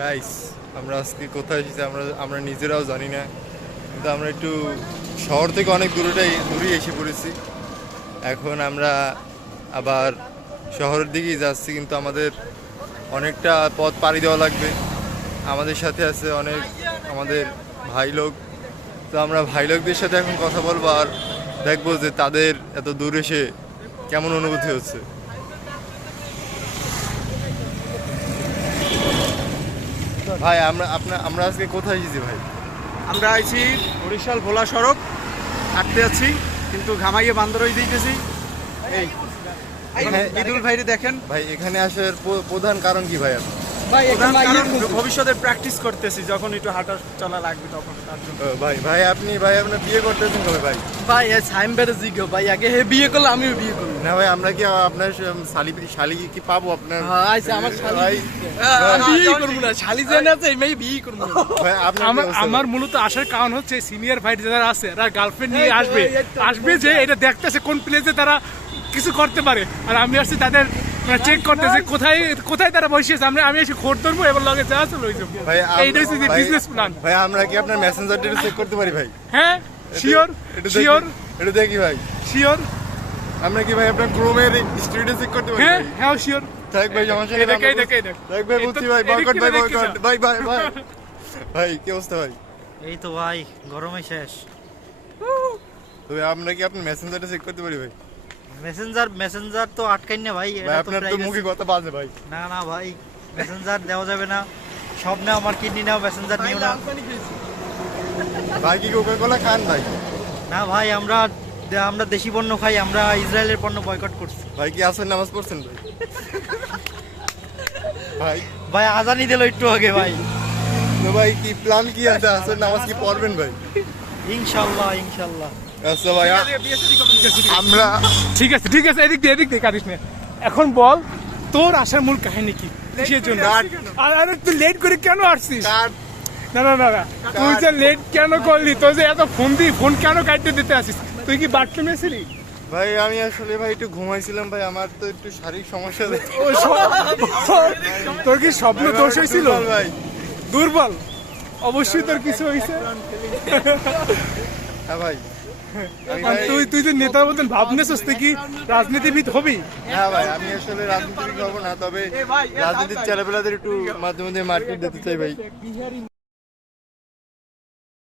Guys আমরা আজকে কোথায় এসেছি আমরা আমরা নিজেরাও জানি না। কিন্তু আমরা একটু শহর থেকে অনেক দূরটাই দূরে এসে পড়েছি। এখন আমরা আবার শহরের দিকেই যাচ্ছি, কিন্তু আমাদের অনেকটা পথ পাড়ি দেওয়া লাগবে। আমাদের সাথে আছে অনেক আমাদের ভাই লোক। তো আমরা ভাই লোকদের সাথে এখন কথা বলব আর দেখব যে তাদের এত দূর এসে কেমন অনুভূতি হচ্ছে। ভাই আমরা আপনার আমরা আজকে কোথায় এসেছি ভাই? আমরা আইছি বরিশাল ভোলা সড়ক হাঁটতে আছি কিন্তু ঘামাইয়ে বান্দর হয়ে দিতেছি। এই এখানে- ইদুল ভাইরে দেখেন। ভাই এখানে আসার প্রধান কারণ কি ভাই আপনার? ভবিষ্যতে প্র্যাকটিস করতেছি যখন একটু হাঁটা চলা লাগবে তখন তার জন্য। ও, ভাই ভাই আপনি ভাই আপনার বিয়ে করতেছেন কবে ভাই? ভাই সাইম বেড়ে জিগো ভাই আগে হে বিয়ে করলে আমিও বিয়ে করব। না ভাই আমরা কি আপনার শালি শালি কি পাবো আপনার? হ্যাঁ আইসা আমার শালি ভাই বিয়ে করব। না শালি জেনে আছে এই মেয়ে বিয়ে করব। ভাই আপনার আমার আমার মূলত আসার কারণ হচ্ছে সিনিয়র ভাই যারা আছে তারা গার্লফ্রেন্ড নিয়ে আসবে। আসবে যে এটা দেখতেছে কোন প্লেসে তারা কিছু করতে পারে। আর আমি আসছি তাদের চেক করতেছে কোথায় কোথায় তারা বসে আছে? আমরা আমি এসে খোঁজ ধরবো এবং লগে যা লই যাব ভাই এইটা হচ্ছে বিজনেস প্ল্যান ভাই আমরা কি আপনার মেসেঞ্জার ডেটা চেক করতে পারি ভাই? হ্যাঁ শিওর শিওর এটা দেখি ভাই। শিওর আমরা কি ভাই আপনার ক্রোমের স্টুডিও চেক করতে পারি হ্যাঁ হ্যাঁ শিওর থাক ভাই সমস্যা নেই এই দেখ, আমরা এই দেখ, ভাই বুঝছি ভাই বয়কট ভাই বয়কট ভাই ভাই ভাই। ভাই কি অবস্থা ভাই? এই তো ভাই গরমে শেষ। তবে আমরা কি আপনার মেসেঞ্জারটা চেক করতে পারি ভাই? মেসেঞ্জার মেসেঞ্জার তো আটকাই না ভাই ভাই এটা তো আপনার তো মুখে কথা বাজে ভাই। না না ভাই মেসেঞ্জার দেওয়া যাবে না। সব নাও আমার কিডনি নাও মেসেঞ্জার নিও না। ভাই কি কোকা কোলা খান ভাই? না ভাই আমরা আমরা দেশি পণ্য খাই আমরা ইসরায়েলের পণ্য বয়কট করছি। ভাই কি আসেন নামাজ পড়ছেন ভাই? ভাই। ভাই আজানি দিল একটু আগে ভাই। তো ভাই কি প্ল্যান কি আছে? আসেন নামাজ কি পড়বেন ভাই? ইনশাল্লাহ ইনশাল্লাহ। আচ্ছা ভাই আমরা ঠিক আছে ঠিক আছে এদিক দিয়ে এদিক দিয়ে কাটিস না। এখন বল তোর আসার মূল কাহিনী কি? কিসের জন্য? আর আরে তুই লেট করে কেন আসছিস? না না না না। তুই যে লেট কেন করলি? তুই যে এত ফোন দি ফোন কেন কাটতে দিতে আসিস? তুই কি বাথরুমে ছিলি? ভাই আমি আসলে ভাই একটু ঘুমাইছিলাম ভাই। আমার তো একটু শারীরিক সমস্যা ও তোর কি স্বপ্ন দোষ হয়েছিল দুর্বল ভাই। দুর্বল? অবশ্যই তোর কিছু হয়েছে। হ্যাঁ ভাই- তুই তুই যে নেতা বলতেন ভাবনেছিস তুই কি রাজনীতিবিদ হবি? হ্যাঁ ভাই আমি আসলে রাজনীতিবিদ হব না তবে রাজনীতির ছেলেপেলাদের একটু মাঝে মধ্যে মার্কেট দিতে চাই ভাই।